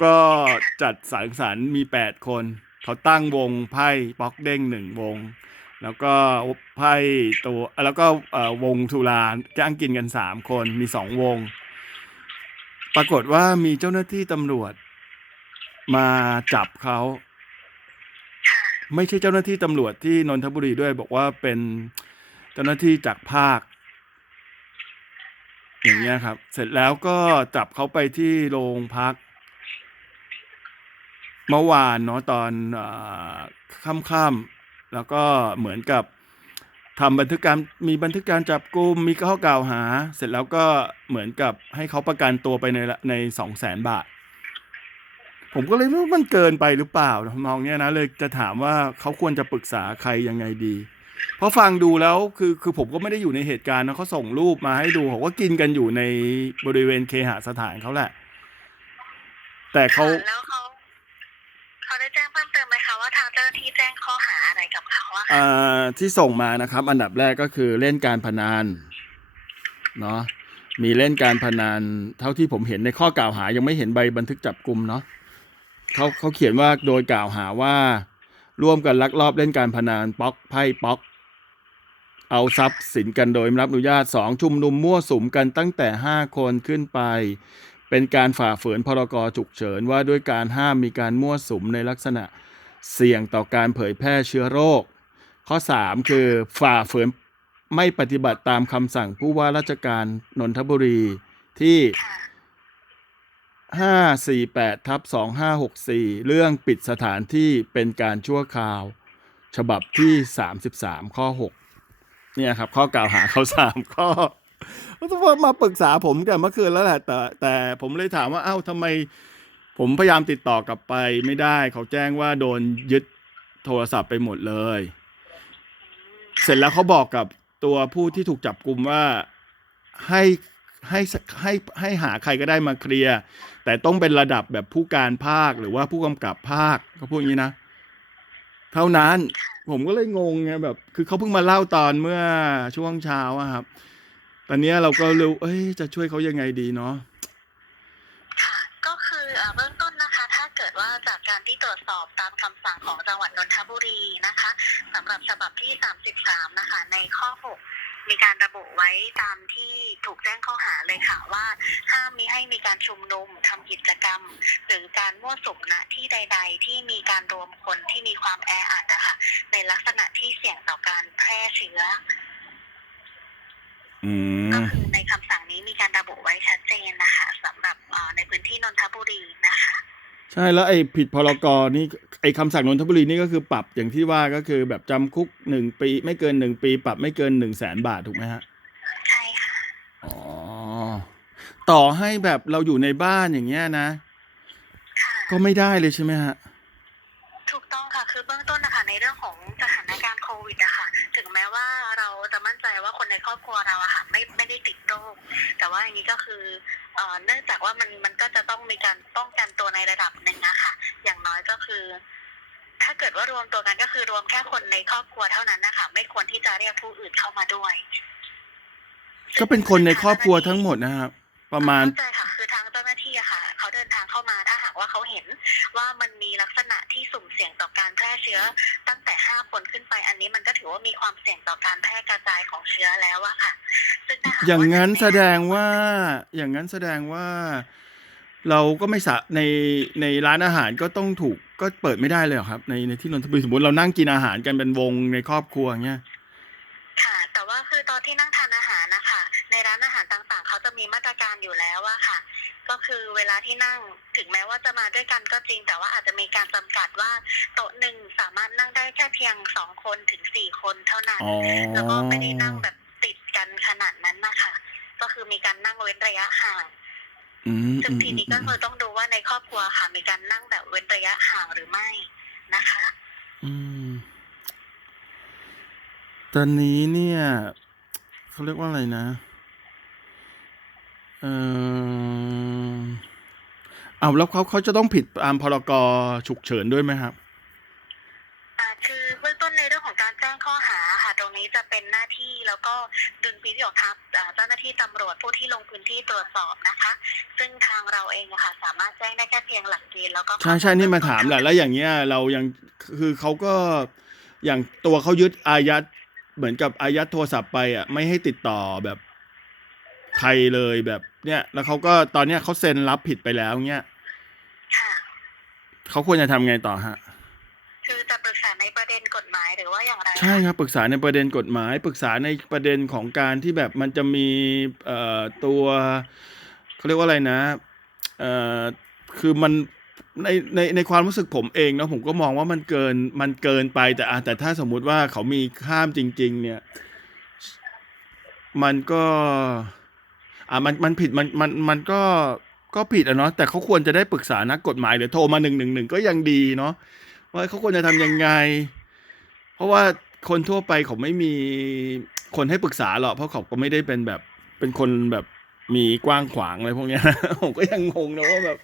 ก็จัดสังสรรค์มีแปดคน เขาตั้งวงไพ่ป๊อกเด้งหนึ่งวง แล้วก็ไพ่ตัวแล้วก็เอ่อวงทุลาจ้างกินกันสามคนมีสองวง ปรากฏว่ามีเจ้าหน้าที่ตำรวจมาจับเขาไม่ใช่เจ้าหน้าที่ตำรวจที่นนทบุรีด้วย บอกว่าเป็นเจ้าหน้าที่จากภาค อย่างเงี้ยครับ เสร็จแล้วก็จับเขาไปที่โรงพัก เมื่อวานเนาะตอนอค่ำๆแล้วก็เหมือนกับทำบันทึกการมีบันทึกการจับกุมมีข้อกล่าวหา เสร็จแล้วก็เหมือนกับให้เขาประกันตัวไปในในสองแสนบาท ผมก็เลยไม่รู้มันเกินไปหรือเปล่าทำนองเนี้ยนะเลยจะถามว่าเขาควรจะปรึกษาใครยังไงดี เพราะฟังดูแล้วคือคือผมก็ไม่ได้อยู่ในเหตุการณ์นะเขาส่งรูปมาให้ดูบอกว่ากินกันอยู่ในบริเวณเคหสถานเขาแหละ แต่เขาแล้วเขา แจ้งเพิ่มเติมไหมคะว่าทางเจ้าหน้าที่แจ้งข้อหาอะไรกับเขาอะค่ะอ่าที่ส่งมานะครับ อันดับแรกก็คือเล่นการพนันเนาะมีเล่นการพนันเท่าที่ผมเห็นในข้อกล่าวหายังไม่เห็นใบบันทึกจับกลุ่มเนาะเขาเขาเขียนว่าโดยกล่าวหาว่า ร่วมกันลักลอบเล่นการพนันป๊อกไพ่ป๊อก เอาทรัพย์สินกันโดยไม่รับอนุญาตสองชุมนุมมั่วสุมกันตั้งแต่ห้าคนขึ้นไป เป็นการฝ่าฝืนพรกฉุกเฉินว่าด้วยการห้ามมีการมั่วสุมในลักษณะเสี่ยงต่อการเผยแพร่เชื้อโรค ข้อ 3 คือฝ่าฝืนไม่ปฏิบัติตามคำสั่งผู้ว่าราชการนนทบุรีที่ค่ะ548ทับ2564 เรื่องปิดสถานที่เป็นการชั่วคราว ฉบับที่ 33 ข้อ 6 เนี่ยครับ ข้อกล่าวหาเขา 3 ข้อ เขาต้องมาปรึกษาผมกันเมื่อคืนแล้วแหละแต่แต่ผมเลยถามว่าเอ้าทำไม ผมพยายามติดต่อกลับไปไม่ได้ เขาแจ้งว่าโดนยึดโทรศัพท์ไปหมดเลย เสร็จแล้วเขาบอกกับตัวผู้ที่ถูกจับกลุ่มว่าให้ให้ให้ให้หาใครก็ได้มาเคลียร์แต่ต้องเป็นระดับแบบผู้การภาคหรือว่าผู้กำกับภาคเขาพูดอย่างนี้นะเท่านั้นผมก็เลยงงไงแบบ คือเขาเพิ่งมาเล่าตอนเมื่อช่วงเช้าอะครับ ตอนเนี้ยเราก็รู้เอ้ย จะช่วยเขายังไงดีเนาะ ค่ะก็คือเอ่อเบื้องต้นนะคะ ถ้าเกิดว่าจากการที่ตรวจสอบตามคำสั่งของจังหวัดนนทบุรีนะคะสำหรับฉบับที่ 33 นะคะ ในข้อ 6 มีการระบุไว้ตามที่ถูกแจ้งข้อหาเลยค่ะว่า ห้ามมีให้มีการชุมนุมทำกิจกรรม หรือการมั่วสุมณที่ใด ๆ ที่มีการรวมคนที่มีความแออัดนะคะในลักษณะที่เสี่ยงต่อการแพร่เชื้อ อืก็มคือในคำสั่งนี้มีการระบุไว้ชัดเจนนะคะสำหรับเอ่อในพื้นที่นนทบุรีนะคะ ใช่แล้วไอ้ผิดพรกรนี่ไอ้คำสั่งนนทบุรีนี่ก็คือปรับอย่างที่ว่าก็คือแบบจำคุกหนึ่งปี ไม่เกินหนึ่งปี ปรับไม่เกินหนึ่งแสนบาทถูกไหมฮะ ใช่ค่ะ อ๋อ ต่อให้แบบเราอยู่ในบ้านอย่างเงี้ยนะ ค่ะ ก็ไม่ได้เลยใช่ไหมฮะ ถูกต้องค่ะ คือเบื้องต้นนะคะในเรื่องของสถานการณ์โควิดอะค่ะถึงแม้ว่า คนในครอบครัวเราอะค่ะไม่ไม่ได้ติดโรคแต่ว่าอย่างนี้ก็คือเอ่อเนื่องจากว่ามันมันก็จะต้องมีการป้องกันตัวในระดับหนึ่งอะค่ะอย่างน้อยก็คือ ถ้าเกิดว่ารวมตัวกันก็คือรวมแค่คนในครอบครัวเท่านั้นนะคะไม่ควรที่จะเรียกผู้อื่นเข้ามาด้วย ก็เป็นคนในครอบครัวทั้งหมดนะครับประมาณาเดินทางเข้ามาถ้าหากว่าเขาเห็นว่ามันมีลักษณะที่สุ่มเสี่ยงต่อการแพร่เชื้อตั้งแต่ห้าคนขึ้นไป อันนี้มันก็ถือว่ามีความเสี่ยงต่อการแพร่กระจายของเชื้อแล้วอะค่ะซึ่งถ้าหากอย่างนั้นว่แสดงว่าอย่างนั้นแสดงว่า เราก็ไม่สะในในร้านอาหารก็ต้องถูกก็เปิดไม่ได้เลยเหรอครับ ในในที่นนทบุรีสมมติเรานั่งกินอาหารกันเป็นวงในครอบครัวอย่างเงี้ยค่ะ แต่ว่าคือตอนที่นั่งทานอาหารนะคะในร้านอาหารต่างๆ เขาจะมีมาตรการอยู่แล้วอะค่ะ ก็คือเวลาที่นั่งถึงแม้ว่าจะมาด้วยกันก็จริง แต่ว่าอาจจะมีการจำกัดว่าโต๊ะหนึ่งสามารถนั่งได้แค่เพียงสองคนถึงสี่คนเท่านั้นอ๋อแล้วก็ไม่ได้นั่งแบบติดกันขนาดนั้นนะคะก็คือมีการนั่งเว้นระยะห่างอืมซึ่อืงมทีอืมนี้ก็คือต้องดูว่าในครอบครัวค่ะ มีการนั่งแบบเว้นระยะห่างหรือไม่นะคะ อืม ตอนนี้เนี่ยเขาเรียกว่าอะไรนะ เออเอาแล้วเขาเขาจะต้องผิดตามพรกฉุกเฉินด้วยไหมครับ อ่าคือเบื้องต้นในเรื่องของการแจ้งข้อหาค่ะตรงนี้จะเป็นหน้าที่แล้วก็ดุลพินิจของทางอ่าเจ้าหน้าที่ตำรวจผู้ที่ลงพื้นที่ตรวจสอบนะคะ ซึ่งทางเราเองอะค่ะ สามารถแจ้งได้แค่เพียงหลักเกณฑ์แล้วก็ใช่ใช่นี่มาถามแหละแล้วอย่างเงี้ยเรายังคือเขาก็อย่างตัวเขายึดอายัดเหมือนกับอายัดโทรศัพท์ไปอะไม่ให้ติดต่อแบบ ใครเลยแบบ เนี้ยแล้วเขาก็ตอนเนี้ยเขาเซ็นรับผิดไปแล้วเงี้ยค่ะ เขาควรจะทำไงต่อฮะ คือจะปรึกษาในประเด็นกฎหมายหรือว่าอย่างไรคะใช่ครับปรึกษาในประเด็นกฎหมาย ปรึกษาในประเด็นของการที่แบบมันจะมีเอ่อตัวเขาเรียกว่าอะไรนะเอ่อคือมันในในในความรู้สึกผมเองเนาะผมก็มองว่ามันเกินมันเกินไปแต่อะแต่ถ้าสมมุติว่าเขามีข้ามจริง ๆ เนี่ย มันก็ อะมันมันผิดมันมันมันก็ก็ผิดอะเนาะแต่เขาควรจะได้ปรึกษานักกฎหมายหรือโทรมาหนึ่งหนึ่งหนึ่งก็ยังดีเนาะว่าเขาควรจะทำยังไง เพราะว่าคนทั่วไปเขาไม่มีคนให้ปรึกษาหรอกเพราะเขาก็ไม่ได้เป็นแบบเป็นคนแบบมีกว้างขวางอะไรพวกเนี้ยผมก็ยังงงนะว่าแบบ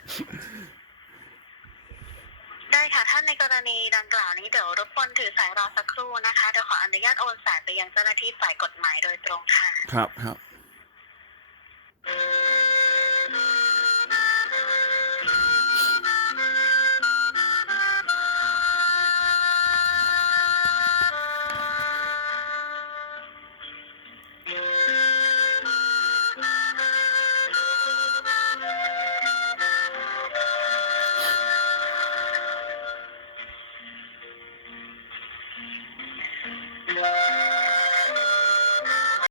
ได้ค่ะท่านในกรณีดังกล่าวนี้เดี๋ยวรบกวนถือสายรอสักครู่นะคะเดี๋ยวขออนุญาตโอนสายไปยังเจ้าหน้าที่ฝ่ายกฎหมายโดยตรงค่ะ ครับครับ